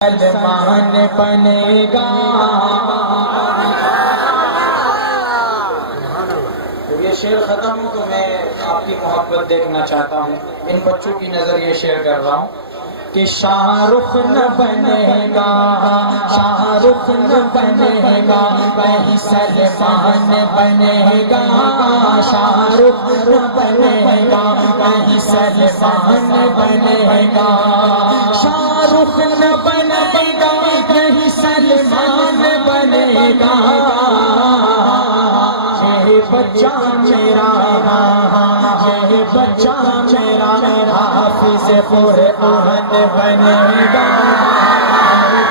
سلمان بنے گا۔ یہ شعر ختم تو میں آپ کی محبت دیکھنا چاہتا ہوں، ان بچوں کی نظر یہ شعر کر رہا ہوں کہ شاہ رخ نہ بنے گا، شاہ رخ نہ بنے گا، وہی سلمان بنے گا، شاہ رخ نہ بنے گا، وہی سلمان بنے گا، شاہ رخ نہ بنے گا، وہی سلمان بنے گا، یہ بچہ میرا، یہ بچہ میرا حافظ قرآن بنے گا،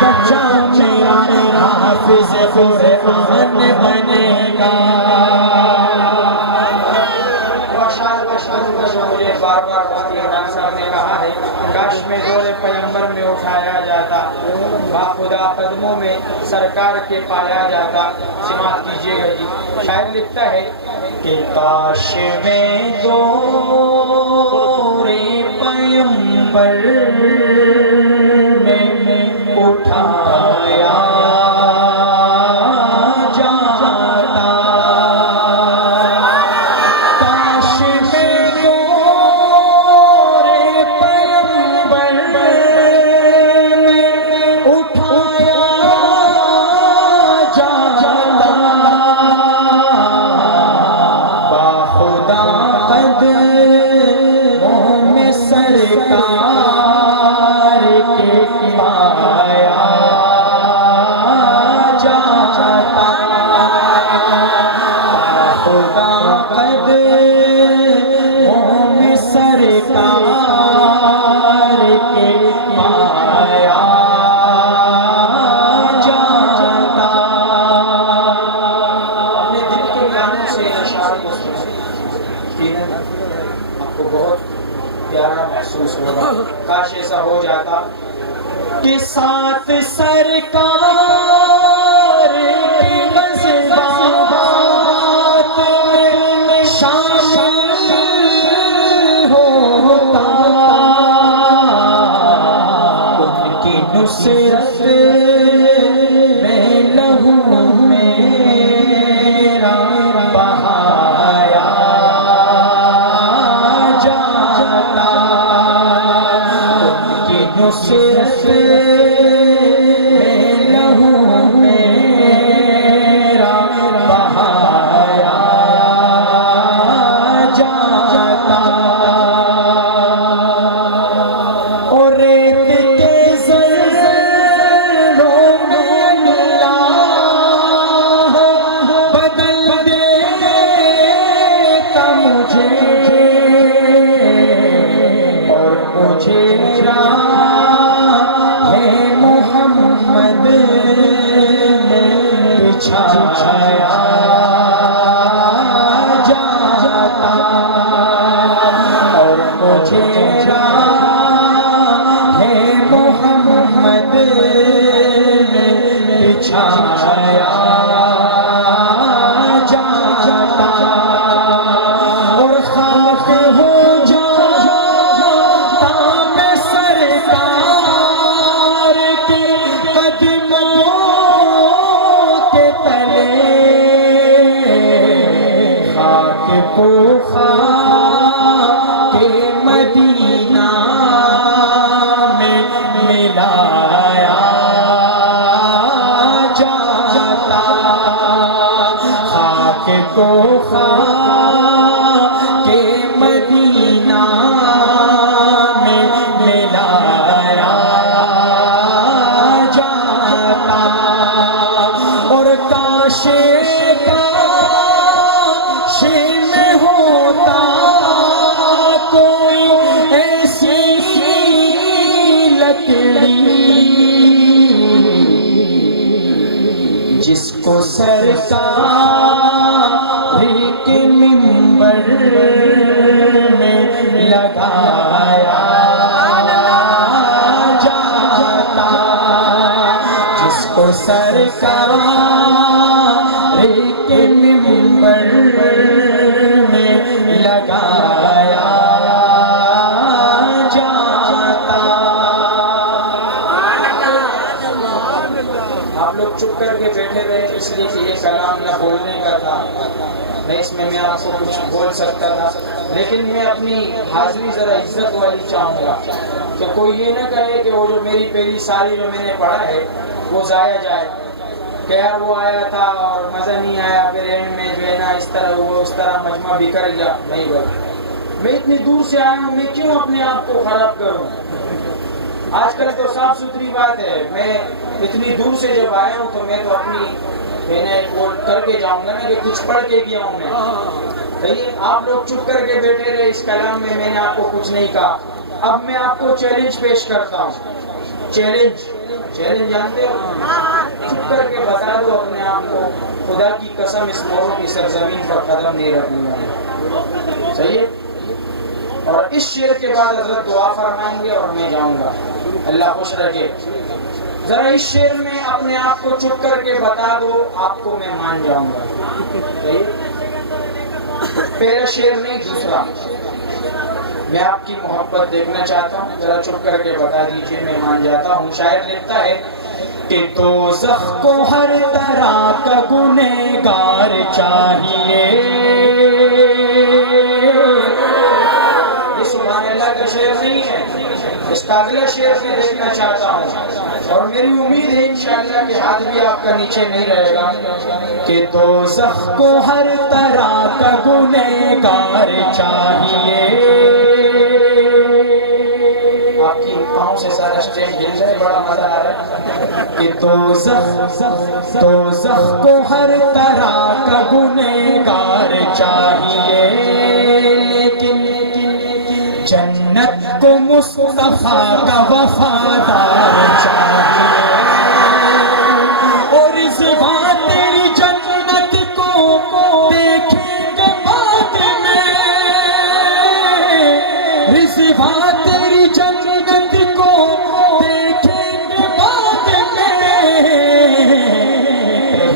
بچہ میرا حافظ قرآن بنے گا۔ مجھے بار بار مفتی عمران صاحب نے کہا ہے کاش میں دور پیغمبر میں اٹھایا جاتا، باخدا قدموں میں سرکار کے پایا جاتا۔ سماعت کیجیے گا جی، شاعر لکھتا ہے کہ کاش میں دور پیغمبر میں اٹھایا جاتا، کاش میں دور پیغمبر میں اٹھایا جاتا، باخدا قدموں میں سرکار کے پایا جاتا، باخدا قدموں میں سرکار کے پایا جاتا۔ اپنے دل کے گانوں سے اشعار کو سنیں، آپ کو بہت پیارا محسوس ہوگا۔ کاش ایسا ہو جاتا کہ ساتھ سرکار کی غزوات میں شامل ہوتا، ان کی نصرت میں لہو میرا بہایا جاتا، ان کی نصرت میں لہو میرا بہایا جاتا، اور ریت کے ذروں میں اللہ بدل دیتا مجھے، اور مجھے راہ محمد میں بچھایا جاتا، اور مجھے راہ محمد میں بچھایا جاتا، اور خاک ہو جاتا میں سرکار کے قدموں کے تلے، خاک کو خاک مدینہ میں ملایا جاتا، خاک کو خاک مدینہ میں ملایا جاتا، اور کاش کاش میں ہوتا کوئی ایسی لکڑی جس کو سرکار کے منبر میں لگایا جاتا، جس کو سرکار کے منبر میں لگایا جاتا۔ لوگ چپ کر کے بیٹھے رہے اس لیے کہ یہ کلام نہ بولنے کا تھا، نہیں اس میں آپ کو کچھ بول سکتا تھا، لیکن میں اپنی حاضری ذرا عزت والی چاہوں گا کہ کوئی یہ نہ کہے کہ وہ جو میری پہلی ساری جو میں نے پڑھا ہے وہ ضائع جائے، کہ یار وہ آیا تھا اور مزہ نہیں آیا، پھر اینڈ میں جو ہے نا اس طرح وہ اس طرح مجمع بکھر گیا. نہیں بھائی، میں اتنی دور سے آیا ہوں، میں کیوں اپنے آپ کو خراب کروں؟ آج کل تو صاف ستھری بات ہے، میں اتنی دور سے جب آیا ہوں تو میں تو اپنی میں نے وہ کر کے جاؤں گا نا کہ کچھ پڑھ کے گیا ہوں میں. صحیح ہے، آپ لوگ چپ کر کے بیٹھے رہے اس کلام میں نے آپ کو کچھ نہیں کہا. اب میں آپ کو چیلنج پیش کرتا ہوں. چیلنج جانتے ہو؟ چپ کر کے بتا دو اپنے آپ کو، خدا کی قسم اس موروں کی سرزمین پر قدم نہیں رکھوں گا. صحیح ہے. اور اس شعر کے بعد حضرت دعا فرمائیں گے اور میں جاؤں گا. اللہ خوش رکھے. ذرا اس شعر میں اپنے آپ کو چپ کر کے بتا دو، آپ کو میں مان جاؤں گا. صحیح. پہلا شعر نہیں، دوسرا. میں آپ کی محبت دیکھنا چاہتا ہوں، ذرا چپ کر کے بتا دیجئے، میں مان جاتا ہوں. شاعر لکھتا ہے کہ دوزخ کو ہر طرح کا گنہگار چاہیے. یہ سبحان اللہ کا شعر نہیں ہے، اس کا اگلا شعر میں دیکھنا چاہتا ہوں، اور میری امید ہے انشاءاللہ کہ ہاتھ بھی آپ کا نیچے نہیں رہے گا. کہ دوزخ کو ہر طرح کا گنہگار چاہیے. آپ کی پاؤں سے سارا اسٹیج ہل جائے، بڑا مزہ آ رہا ہے. کہ دوزخ کو ہر طرح کا گنہگار چاہیے، لیکن جنت کو مصطفیٰ کا وفادار چاہیے. اور زباں تیری جنت کو دیکھیں گے بعد میں، رضوان تیری جنت کو دیکھیں گے بعد میں.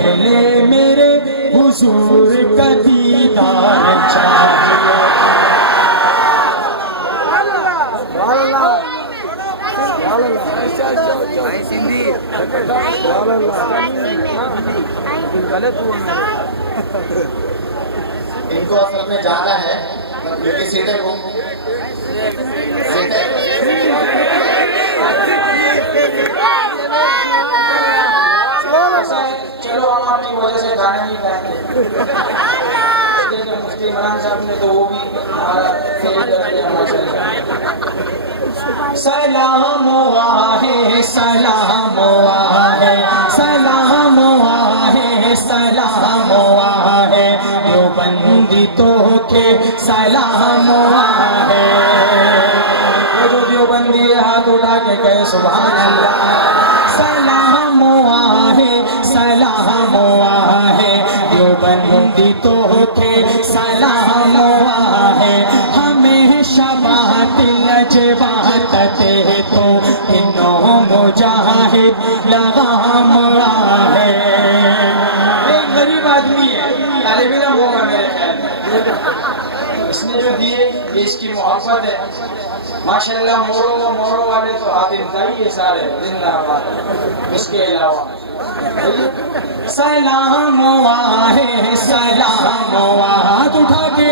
پہلے میرے حضور کا دیدار چاہیے. ان کو اصل میں جانا ہے کیونکہ سیٹیں چلو ہم آپ کی وجہ سے گانے نہیں گائیں گے. مفتی عمران صاحب نے تو وہ بھی سلام آہے سلام آہے سلام آہے سلام آہے دیوبندی تو کے سلام آہے. وہ جو دیوبندی ہاتھ اٹھا کے کہے سبحان اللہ. سلام آہے سلام آہے دیوبندی تو کے سلام آہے. ہمیشہ بات لجبات تے تو انہوں مجاہد لغام آہے. ایک غریب آدمی ہے، طالب علم ہوگا میرے خیال میں، اس نے جو دیے یہ اس کی محبت ہے. ماشاءاللہ مورو والے تو حاتم دائی ہے سارے زندہ آباد. اس کے علاوہ سلام آہے سلام ہاتھ اٹھا کے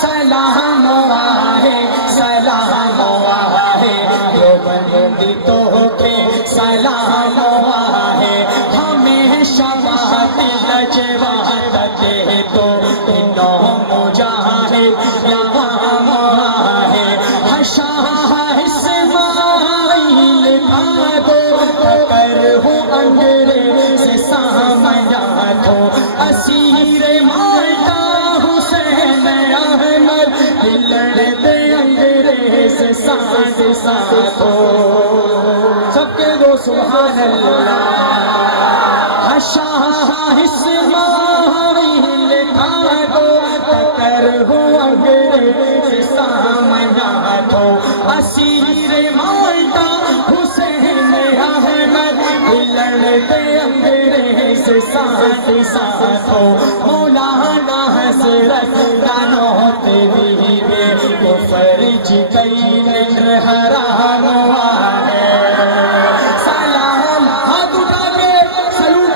سلام آہے سلام آہے دیوبندی تو کے سلام آہے. ہمیشہ بات لجبات تے تو انہوں مجاہد لغام آہے. شاہ اسماعیل بھاگو کر ہوں انگریز سامنا تو اسیر مالٹا حسین احمد لڑتے انگریز ساتھ ساتھ ہو. سب کے دو سبحان اللہ. شاہ اسماعیل بھاگو کر ہوں انگریز سامنا تو اسیر مالٹا حسین احمد لڑتے انگریز ساتھ ساتھ ہو. مولانا حضرت دانوت بیوے کو فرج کئی نر حرام آئے. سلام ہاتھ اٹھا کے سلوٹ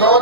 2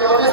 24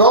2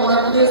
29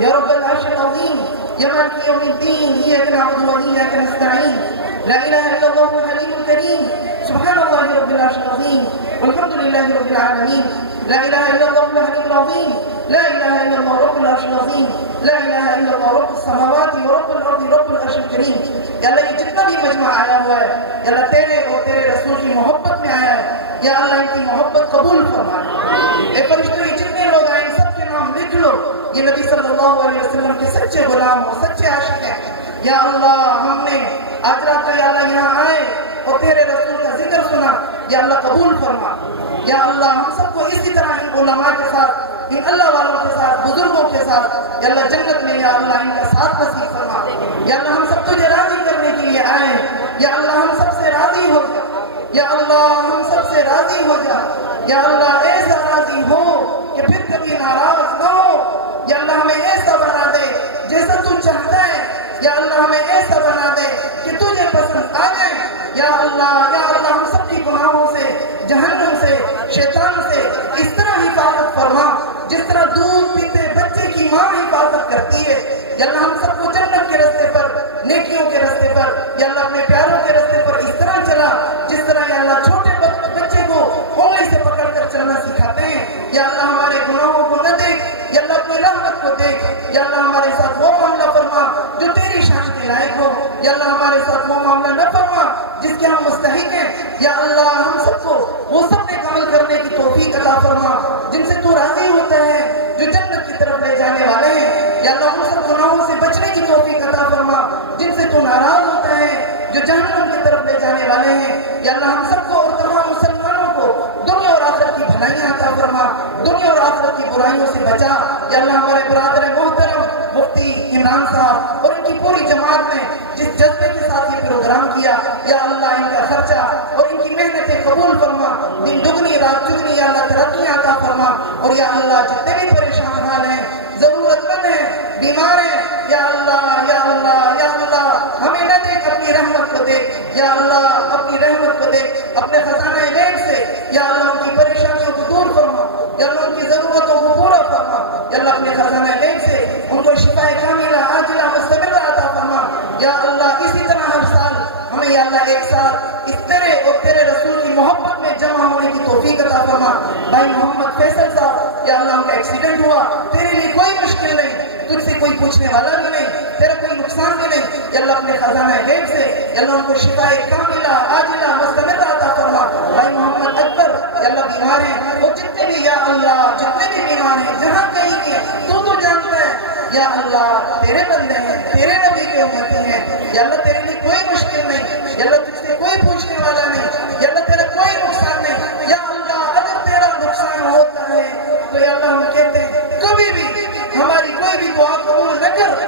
يا رب العرش العظيم يا مالك يوم الدين إياك نعبد وإياك نستعين لا إله إلا الله الحليم الكريم سبحان الله رب العرش العظيم والحمد لله رب العالمين لا إله إلا الله العلي العظيم لا إله إلا الله رب العرش العظيم لا إله إلا الله رب السماوات ورب الأرض رب العرش الكريم یا اللہ یہ جتنا بھی مجمع آیا ہوا ہے یا اللہ تیرے اور تیرے رسول کی محبت میں آیا ہے یا اللہ ان کی محبت قبول فرما اے فرشتوں یہ جتنے لوگ آئے ان سب کے نام لکھ لو یہ نبی صلی اللہ علیہ وسلم کے سچے غلام ہو سچے عاشق ہیں یا اللہ ہم نے آج رات کو یا اللہ یہاں آئے اور تیرے رسول کا ذکر سنا یا اللہ قبول فرما یا اللہ ہم سب کو اسی طرح ان علماء کے ساتھ ان اللہ والوں کے ساتھ بزرگوں کے ساتھ یا اللہ جنت میں یا اللہ ان کا ساتھ نصیب فرما یا اللہ ہم سب تجھے راضی کرنے کے لیے آئے یا اللہ ہم سب سے راضی ہو جا یا اللہ ہم سب سے راضی ہو جا یا اللہ ایسا راضی ہو کہ پھر کبھی ناراض نہ ہو یا اللہ ہمیں ایسا بنا دے جیسا تو چاہتا ہے یا اللہ ہمیں ایسا بنا دے کہ تجھے پسند آ جائے یا اللہ ہم سب کی گناہوں سے جہنم سے شیطان سے اس طرح حفاظت فرما جس طرح دودھ پیتے بچے کی ماں حفاظت کرتی ہے یا اللہ ہم سب کو جنت کے راستے پر نیکیوں کے راستے پر یا اللہ اپنے پیاروں کے راستے پر اس طرح چلا جس طرح یا اللہ چھوٹے بچے کو انگلی سے پکڑ کر چلنا سکھاتے ہیں یا اللہ ہمارے گناہوں کو نہ دیکھ یا اللہ اپنی رحمت کو دیکھ یا اللہ ہمارے ساتھ وہ معاملہ فرما جو تیری شان کے لائق ہو یا اللہ ہمارے ساتھ وہ معاملہ نہ فرما جس کے ہم مستحق ہیں یا اللہ ہم سب کو وہ سب نیک عمل کرنے کی توفیق عطا فرما جن سے تو راضی ہوتا ہے جو جنت کی طرف لے جانے والے ہیں یا اللہ ہم سب گناہوں سے بچنے کی توفیق عطا فرما جن سے تو ناراض ہوتا ہے جو جہنم کی طرف لے جانے والے ہیں یا اللہ ہم سب کو اور تمام مسلمانوں کو دنیا اور آخرت کی بھلائیاں عطا فرما دنیا اور آخرت کی برائیوں سے بچا یا اللہ ہمارے برادر محترم مفتی عمران صاحب اور ان کی پوری جماعت نے جس جذبے کے ساتھ یہ پروگرام کیا یا اللہ ان کا خرچہ اور ان کی محنتیں قبول فرما دن دگنی رات چگنی یا اللہ ترقیاں عطا فرما اور یا اللہ جتنے بھی پریشان حال ہیں ضرورت مند ہیں بیمار ہیں یا اللہ ہمیں نہ دیکھ اپنی رحمت کو دیکھ یا اللہ اپنی رحمت کو دیکھ اپنے خزانہ غیب سے یا اللہ ان کی پریشانیوں کو دور فرما یا اللہ ان کی ضرورتوں کو پورا فرما یا اللہ اپنے خزانہ غیب سے ان کو شفا کاملہ عاجلہ مستمرہ عطا فرما یا اللہ اسی طرح ہر سال ہمیں یا اللہ ایک ساتھ اس تیرے اور تیرے رسول کی محبت میں جمع ہونے کی توفیق عطا فرما بھائی محمد فیصل صاحب یا اللہ ان کا ایکسیڈنٹ ہوا تیرے لیے کوئی مشکل نہیں تجھ سے کوئی پوچھنے والا بھی نہیں تیرا کوئی نقصان بھی نہیں یا اللہ اپنے خزانہ غیب سے یا اللہ ان کو شفا کاملہ عاجلہ مستمرہ عطا فرما بھائی محمد اکبر یا اللہ بیمار ہیں وہ جتنے بھی یا اللہ جتنے بھی بیمار ہیں جہاں کہیں بھی ہیں تو جانتا ہے یا اللہ تیرے بندے ہیں تیرے نبی کے امتی ہیں یا اللہ تیرے لیے کوئی مشکل نہیں یا اللہ تجھ سے کوئی پوچھنے والا نہیں یا اللہ تیرا کوئی نقصان نہیں یا اللہ اگر تیرا نقصان ہوتا ہے تو یا اللہ ہم کہتے ہیں کبھی بھی ہماری کوئی بھی دعا قبول نہ کر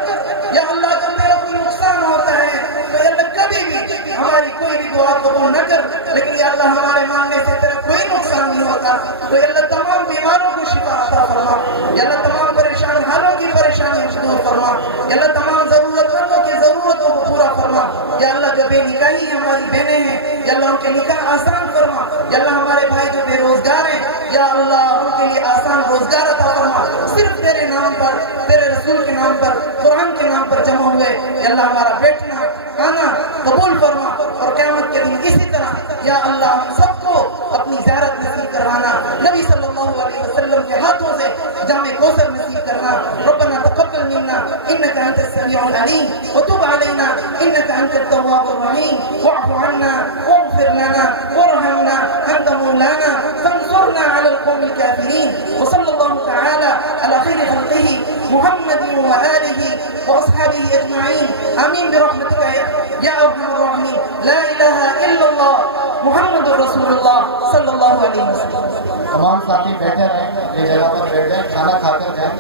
یا اللہ اگر تیرا کوئی نقصان ہوتا ہے تو یا اللہ کبھی بھی ہماری کوئی بھی دعا قبول نہ کر لیکن یا اللہ ہمارے ماننے سے تیرا کوئی نقصان نہیں ہوتا تو یا اللہ تمام بیماروں کو شفا عطا فرما یا اللہ تمام پریشان حالوں کی پریشانی دور فرما یا اللہ تمام ضرورت مندوں کی ضرورتوں کو پورا فرما یا اللہ جو بے نکاحی ہماری بہنیں ہیں یا اللہ ان کے نکاح آسان فرما یا اللہ ہمارے بھائی جو بے روزگار ہیں یا اللہ ان کے لیے آسان روزگار عطا فرما صرف تیرے نام پر تیرے رسول کے نام پر قرآن کے نام پر جمع ہوئے یا اللہ ہمارا بیٹھنا کھانا قبول فرما اور قیامت کے دن اسی طرح یا اللہ ہم سب کو اپنی زیارت نصیب کروانا نبی صلی اللہ علیہ وسلم کے ہاتھوں سے جامع کوثر نصیب کرنا ربنا تقبل منا انك انت السميع العليم وتب علينا انك انت التواب الرحيم واعف عنا واغفر لنا وارحمنا انت مولانا فانصرنا على القوم الكافرين وصلى الله تعالى على خير خلقه محمد وآله وأصحابه أجمعين آمين برحمتك يا أرحم الراحمين لا إله إلا الله محمد رسول الله صلى الله عليه وسلم تمام ساتھی بیٹھے رہیں یہ جگہ پر بیٹھ جائیں کھانا کھا کر جائیں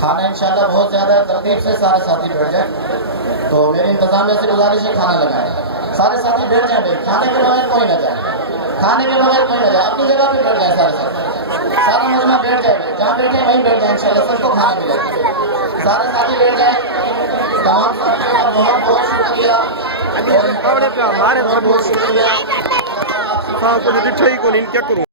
کھانا انشاءاللہ بہت زیادہ ترتیب سے سارے ساتھی بیٹھ جائیں تو میری انتظامیہ سے گزارش ہے کھانا لگائیں سارے ساتھی بیٹھ جائیں کھانے کے بغیر کوئی نہ جائے کھانے کے بغیر کوئی نہ جائے اپنی جگہ پہ بیٹھ جائیں سارے ساتھی سارا مجمع بیٹھ جائے جہاں بیٹھے وہیں بیٹھ جائیں انشاءاللہ سب کو کھانا ملے سارے ساتھی بیٹھ جائیں تمام ساتھیوں کا بہت بہت شکریہ ہمارے بہت شکریہ